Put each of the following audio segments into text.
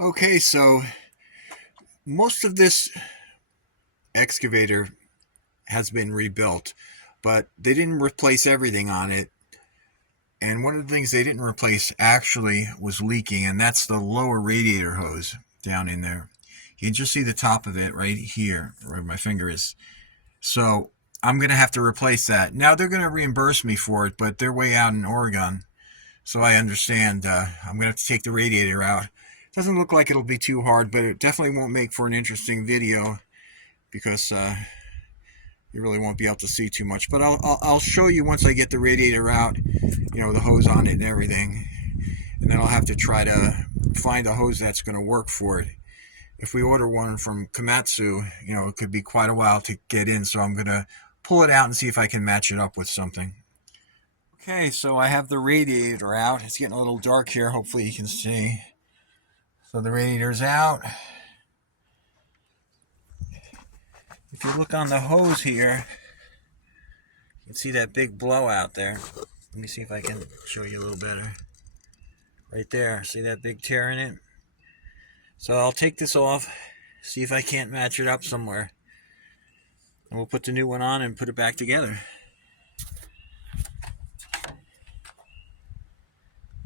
Okay, so most of this excavator has been rebuilt, but they didn't replace everything on it. And one of the things they didn't replace actually was leaking, and that's the lower radiator hose down in there. You can just see the top of it right here, where my finger is. So I'm going to have to replace that. Now they're going to reimburse me for it, but they're way out in Oregon. So I understand I'm going to have to take the radiator out. Doesn't look like it'll be too hard, but it definitely won't make for an interesting video because you really won't be able to see too much. But I'll show you once I get the radiator out, the hose on it and everything. And then I'll have to try to find a hose that's going to work for it. If we order one from Kamatsu, it could be quite a while to get in. So I'm going to pull it out and see if I can match it up with something. Okay, so I have the radiator out. It's getting a little dark here. Hopefully you can see. So the radiator's out. If you look on the hose here, you can see that big blowout there. Let me see if I can show you a little better. Right there, see that big tear in it? So I'll take this off, see if I can't match it up somewhere. And we'll put the new one on and put it back together.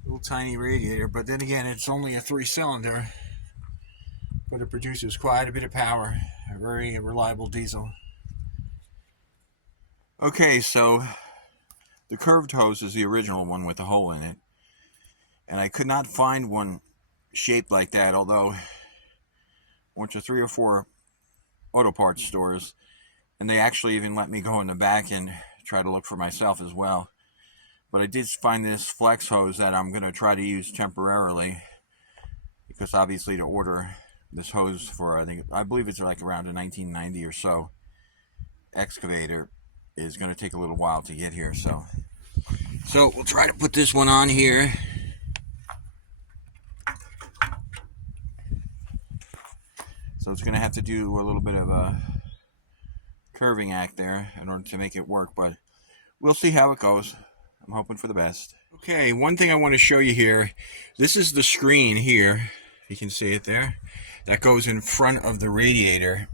Little tiny radiator, but then again, it's only a 3-cylinder, but it produces quite a bit of power. A very reliable diesel. Okay, so the curved hose is the original one with the hole in it, and I could not find one shaped like that, although I went to 3 or 4 auto parts stores, and they actually even let me go in the back and try to look for myself as well. But I did find this flex hose that I'm going to try to use temporarily, because obviously to order this hose for, I believe it's like around a 1990 or so excavator is going to take a little while to get here. So we'll try to put this one on here. So it's going to have to do a little bit of a curving act there in order to make it work, but we'll see how it goes. I'm hoping for the best. Okay, one thing I want to show you here. This is the screen here. You can see it there. That goes in front of the radiator.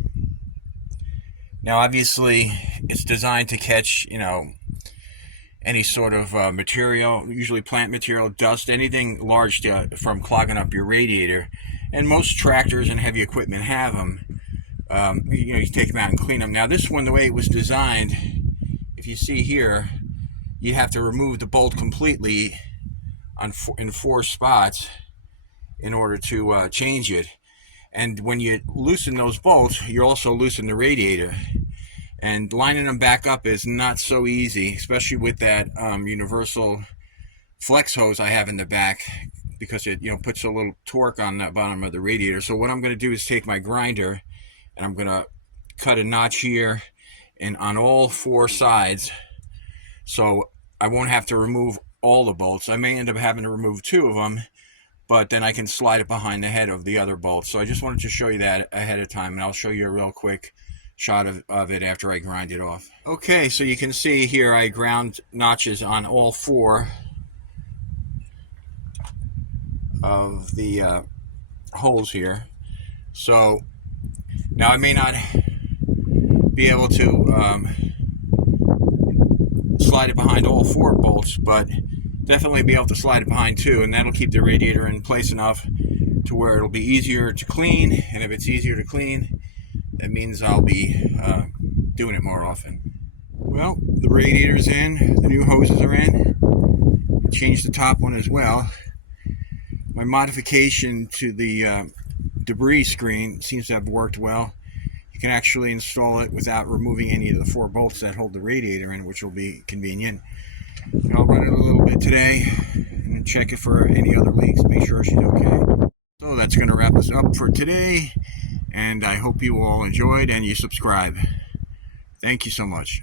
Now, obviously, it's designed to catch, any sort of material, usually plant material, dust, anything large from clogging up your radiator. And most tractors and heavy equipment have them. You take them out and clean them. Now, this one, the way it was designed, if you see here, you have to remove the bolt completely in 4 spots in order to change it. And when you loosen those bolts, you also loosen the radiator. And lining them back up is not so easy, especially with that universal flex hose I have in the back, because it puts a little torque on the bottom of the radiator. So what I'm going to do is take my grinder and I'm going to cut a notch here and on all 4 sides, so I won't have to remove all the bolts. I may end up having to remove 2 of them, but then I can slide it behind the head of the other bolts. So I just wanted to show you that ahead of time, and I'll show you a real quick shot of it after I grind it off. Okay, so you can see here I ground notches on all 4 of the holes here. So now I may not be able to slide it behind all 4 bolts, but definitely be able to slide it behind 2, and that'll keep the radiator in place enough to where it'll be easier to clean. And if it's easier to clean, that means I'll be doing it more often. Well, the radiator's in, the new hoses are in. Changed the top one as well. My modification to the debris screen seems to have worked well. You can actually install it without removing any of the 4 bolts that hold the radiator in, which will be convenient. I'll run it a little bit today and check it for any other leaks, make sure she's okay. So that's going to wrap us up for today, and I hope you all enjoyed and you subscribe. Thank you so much.